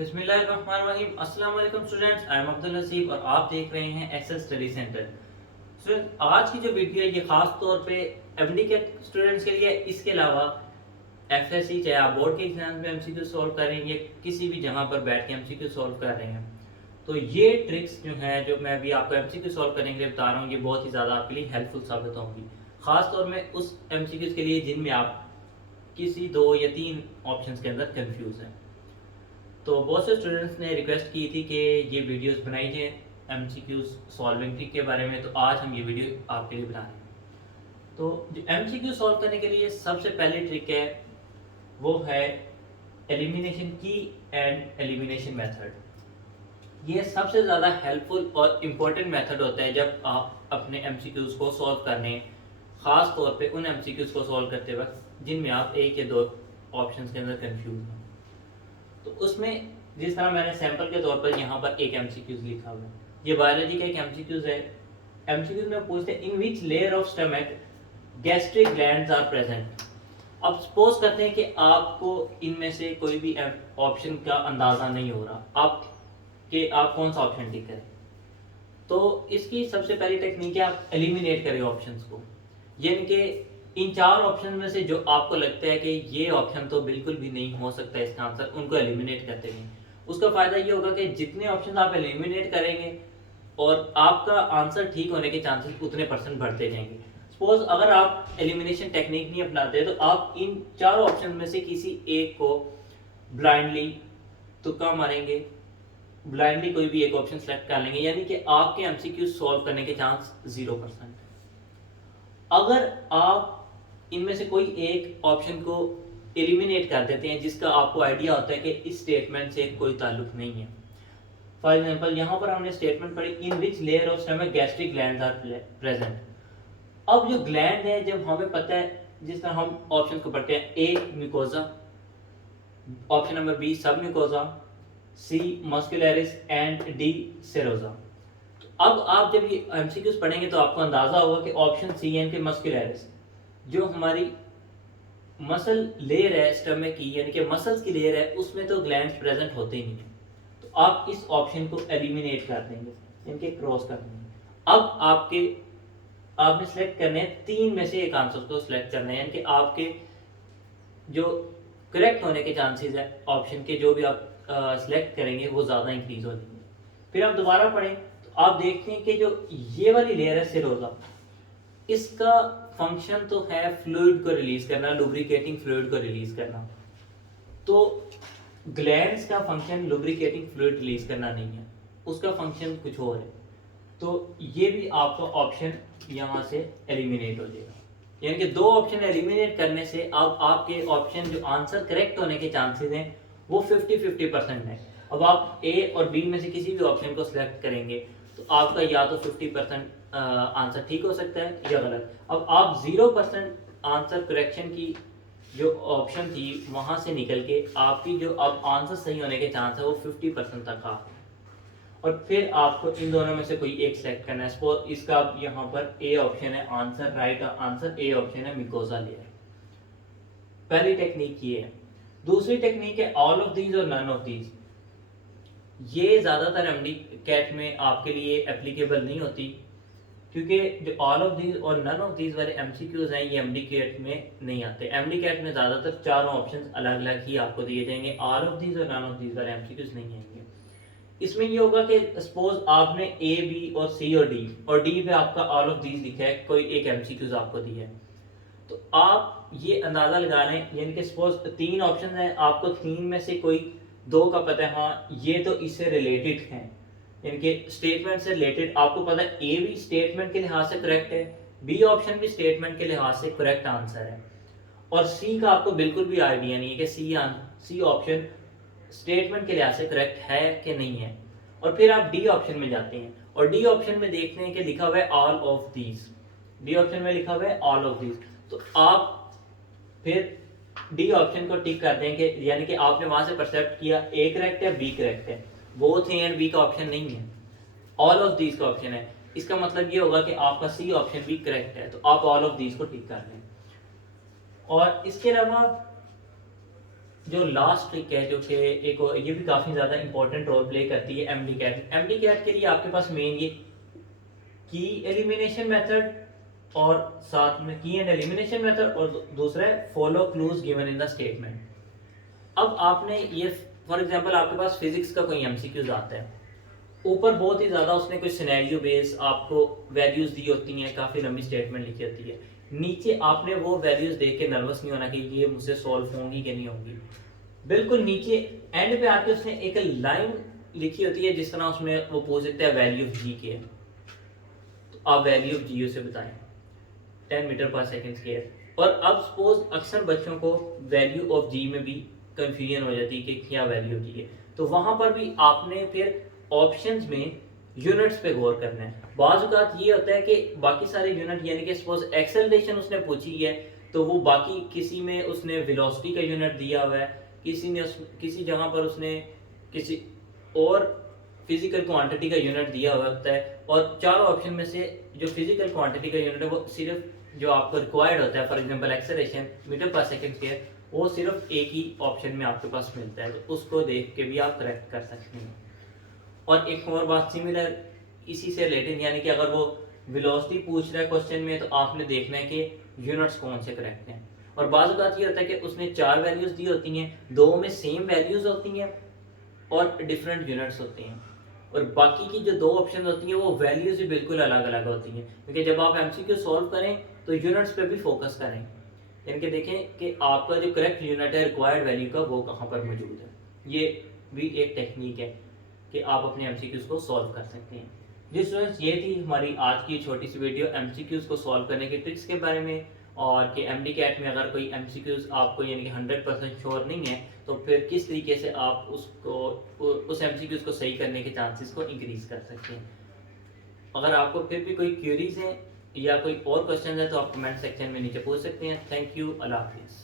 बिस्मिल्लाहिर्रहमानिर्रहीम। अस्सलाम वालेकुम students, I am Abdul Haseeb और आप देख रहे हैं एक्सेल स्टडी सेंटर। स्टूडेंट, आज की जो वीडियो है ये खास तौर पे एमडी के स्टूडेंट्स के लिए, इसके अलावा एफएससी चाहे आप बोर्ड के एग्जाम में एमसीक्यू सॉल्व कर रहे हैं या किसी भी जगह पर बैठ के एमसीक्यू सॉल्व कर रहे हैं, तो ये ट्रिक्स जो हैं जो मैं अभी आपको एमसीक्यू सॉल्व करने के लिए बता रहा हूँ, ये बहुत ही ज़्यादा आपके लिए हेल्पफुल साबित होंगी। खास तौर में उस एमसीक्यूज के लिए जिनमें आप किसी दो या तीन ऑप्शंस के अंदर कंफ्यूज हैं। तो बहुत से स्टूडेंट्स ने रिक्वेस्ट की थी कि ये वीडियोस बनाई जाए एमसीक्यूज सॉल्विंग ट्रिक के बारे में, तो आज हम ये वीडियो आपके लिए बना रहे हैं। तो जो एमसीक्यू सॉल्व करने के लिए सबसे पहली ट्रिक है वो है एलिमिनेशन की एंड एलिमिनेशन मेथड। ये सबसे ज़्यादा हेल्पफुल और इम्पोर्टेंट मेथड होता है जब आप अपने एमसीक्यूज को सॉल्व करने, ख़ास तौर पे उन एमसीक्यूज को सॉल्व करते वक्त जिनमें आप एक या दो ऑप्शंस के अंदर कंफ्यूज हैं। तो उसमें जिस तरह मैंने सैंपल के तौर पर यहाँ पर एक एमसीक्यूज लिखा हुआ है, ये बायोलॉजी का एक एमसीक्यूज है। एमसीक्यूज में पूछते हैं in which layer of stomach gastric glands are present. अब सपोज करते हैं कि आपको इनमें से कोई भी ऑप्शन का अंदाजा नहीं हो रहा आप कौन सा ऑप्शन टिक करें। तो इसकी सबसे पहली टेक्निक है आप एलिमिनेट करें ऑप्शंस को, यानी कि इन चार ऑप्शन में से जो आपको लगता है कि ये ऑप्शन तो बिल्कुल भी नहीं हो सकता इसका आंसर, उनको एलिमिनेट करते हैं। उसका फायदा ये होगा कि जितने ऑप्शन आप एलिमिनेट करेंगे और आपका आंसर ठीक होने के चांसेस उतने परसेंट बढ़ते जाएंगे। सपोज अगर आप एलिमिनेशन टेक्निक नहीं अपनाते तो आप इन चार ऑप्शन में से किसी एक को ब्लाइंडली तुक्का मारेंगे, ब्लाइंडली कोई भी एक ऑप्शन सेलेक्ट कर लेंगे, यानी कि आपके एमसीक्यू सॉल्व करने के चांस 0%। अगर आप इनमें से कोई एक ऑप्शन को एलिमिनेट कर देते हैं जिसका आपको आइडिया होता है कि इस स्टेटमेंट से कोई ताल्लुक नहीं है। फॉर एग्जांपल यहाँ पर हमने स्टेटमेंट पढ़ी in which layer of stomach gastric glands are present. अब जो ग्लैंड है, जब हमें पता है, जिस तरह हम ऑप्शन को पढ़ते हैं, A mucosa, option number B sub mucosa, C muscularis and D serosa. अब आप जब ये एमसीक्यूज पढ़ेंगे तो आपको अंदाजा होगा कि ऑप्शन सी यानी कि मस्कुलरिस, जो हमारी मसल लेयर है स्टमक की, यानी कि मसल्स की लेयर है, उसमें तो ग्लैंड्स प्रेजेंट होते ही नहीं है। तो आप इस ऑप्शन को एलिमिनेट कर देंगे, इनके क्रॉस कर देंगे। अब आपने सेलेक्ट करने हैं तीन में से एक आंसर को सिलेक्ट करना है, यानी कि आपके जो करेक्ट होने के चांसेस है ऑप्शन के जो भी आप सिलेक्ट करेंगे वो ज़्यादा इंक्रीज हो जाएंगे। फिर आप दोबारा पढ़ें तो आप देखते हैं कि जो ये वाली लेयर है सेरोजा, इसका फंक्शन तो है फ्लूइड को रिलीज करना, लुब्रिकेटिंग फ्लूइड को रिलीज करना। तो ग्लैंड्स का फंक्शन लुब्रिकेटिंग फ्लूइड रिलीज करना नहीं है, उसका फंक्शन कुछ और है। तो ये भी आपका ऑप्शन यहाँ से एलिमिनेट हो जाएगा, यानी कि दो ऑप्शन एलिमिनेट करने से अब आपके ऑप्शन जो आंसर करेक्ट होने के चांसेस हैं वो 50-50% है। अब आप ए और बी में से किसी भी ऑप्शन को सिलेक्ट करेंगे तो आपका या तो 50% आंसर ठीक हो सकता है या गलत। अब आप 0% आंसर करेक्शन की जो ऑप्शन थी वहां से निकल के आपकी जो अब आंसर सही होने के चांस है वो 50% तक आ, और फिर आपको इन दोनों में से कोई एक सेलेक्ट करना है। सपोज इसका यहाँ पर ए ऑप्शन है answer, right answer A option है मिकोजा लेयर। पहली टेक्निक ये है। दूसरी टेक्निक है ऑल ऑफ दीज और नन ऑफ दीज। ये ज्यादातर एमडी कैट में आपके लिए एप्लीकेबल नहीं होती, क्योंकि जो ऑल ऑफ दीज और नन ऑफ दीज वाले एमसीक्यूज हैं ये एमडी कैट में नहीं आते। एमडी कैट में ज्यादातर चारों ऑप्शंस अलग अलग ही आपको दिए जाएंगे, ऑल ऑफ दीज और नन ऑफ दीज वाले एमसीक्यूज नहीं आएंगे। इसमें ये होगा कि सपोज आपने ए बी और सी और डी पे आपका ऑल ऑफ दीज लिखा है, कोई एक एमसीक्यूज आपको दिया है, तो आप ये अंदाजा लगा लें, यानी कि सपोज तीन ऑप्शन हैं, आपको तीन में से कोई दो का पता है, हाँ ये तो इससे रिलेटेड है, यानी कि स्टेटमेंट से रिलेटेड आपको पता है ए भी स्टेटमेंट के लिहाज से करेक्ट है, बी ऑप्शन भी स्टेटमेंट के लिहाज से करेक्ट आंसर है, और सी का आपको बिल्कुल भी आइडिया नहीं है कि सी ऑप्शन स्टेटमेंट के लिहाज से करेक्ट है कि नहीं है। और फिर आप डी ऑप्शन में जाते हैं और डी ऑप्शन में देखते हैं कि लिखा हुआ है all of these, D option में लिखा हुआ है ऑल ऑफ दीज। तो आप फिर डी ऑप्शन को टिक कर दें कि यानी कि आपने वहां से परसेप्ट किया ए करेक्ट है बी करेक्ट है, बोथ ए एंड बी का ऑप्शन नहीं है, ऑल ऑफ दीज का ऑप्शन है। इसका मतलब ये होगा कि आपका सी ऑप्शन भी करेक्ट है, तो आप ऑल ऑफ दीज को टिक कर लें। और इसके अलावा जो लास्ट ट्रिक है जो कि एक ये भी काफ़ी ज़्यादा इंपॉर्टेंट रोल प्ले करती है एमडी कैट। एमडी कैट के लिए आपके पास मेन ये की एलिमिनेशन मेथड और साथ में की एंड एलिमिनेशन मेथड और दूसरा है follow clues given in the statement. अब आपने ये फॉर एग्जांपल आपके पास फिजिक्स का कोई एमसीक्यूज आता है, ऊपर बहुत ही ज़्यादा उसने कोई सिनेरियो बेस आपको वैल्यूज़ दी होती हैं, काफ़ी लंबी स्टेटमेंट लिखी होती है, नीचे आपने वो वैल्यूज़ देख के नर्वस नहीं होना कि ये मुझसे सॉल्व होंगी कि नहीं होंगी। बिल्कुल नीचे एंड पे आके उसने एक लाइन लिखी होती है जिस तरह उसमें वो पूछ सकते हैं वैल्यू ऑफ जी के, तो आप वैल्यू ऑफ जी से बताएं 10 मीटर पर सेकेंड स्क्वायर। और अब सपोज अक्सर बच्चों को वैल्यू ऑफ जी में भी कंफ्यूजन हो जाती है कि क्या वैल्यू ऑफ जी है, तो वहां पर भी आपने फिर ऑप्शंस में यूनिट्स पे गौर करना है। बाज़ औक़ात ये होता है कि बाकी सारे यूनिट यानी कि सपोज एक्सेलरेशन उसने पूछी है, तो वो बाकी किसी में उसने वेलोसिटी का यूनिट दिया हुआ है, किसी जगह पर उसने किसी और फिजिकल क्वांटिटी का यूनिट दिया हुआ होता है, और चारों ऑप्शन में से जो फिजिकल क्वांटिटी का यूनिट है वो सिर्फ जो आपको रिक्वायर्ड होता है, फॉर एग्जांपल एक्सेलरेशन मीटर पर सेकंड स्क्वायर, वो सिर्फ एक ही ऑप्शन में आपके पास मिलता है, तो उसको देख के भी आप करेक्ट कर सकते हैं। और एक और बात सिमिलर इसी से रिलेटेड, यानी कि अगर वो वेलोसिटी पूछ रहा है क्वेश्चन में, तो आपने देखना है कि यूनिट्स कौन से करेक्ट हैं। और बाज़ औक़ात ये होता है कि उसने 4 वैल्यूज़ दी होती हैं, 2 में सेम वैल्यूज़ होती हैं और डिफरेंट यूनिट्स होते हैं, और बाकी की जो 2 ऑप्शन होती हैं वो वैल्यूज़ भी बिल्कुल अलग-अलग होती हैं। क्योंकि जब आप एमसीक्यू सॉल्व करें तो यूनिट्स पे भी फोकस करें, यानी कि देखें कि आपका जो करेक्ट यूनिट है रिक्वायर्ड वैल्यू का वो कहाँ पर मौजूद है। ये भी एक टेक्निक है कि आप अपने एमसीक्यूज़ को सॉल्व कर सकते हैं। जी स्टूडेंट्स, ये थी हमारी आज की छोटी सी वीडियो एमसीक्यूज़ को सॉल्व करने के ट्रिक्स के बारे में, और कि एमडी कैट में अगर कोई एमसीक्यूज़ आपको यानी कि 100% श्योर नहीं है, तो फिर किस तरीके से आप उस एमसीक्यूज़ को सही करने के चांसेस को इंक्रीज़ कर सकते हैं। अगर आपको फिर भी कोई क्वेरीज हैं या कोई और क्वेश्चन है तो आप कमेंट सेक्शन में नीचे पूछ सकते हैं। थैंक यू, अल्लाह हाफिज़।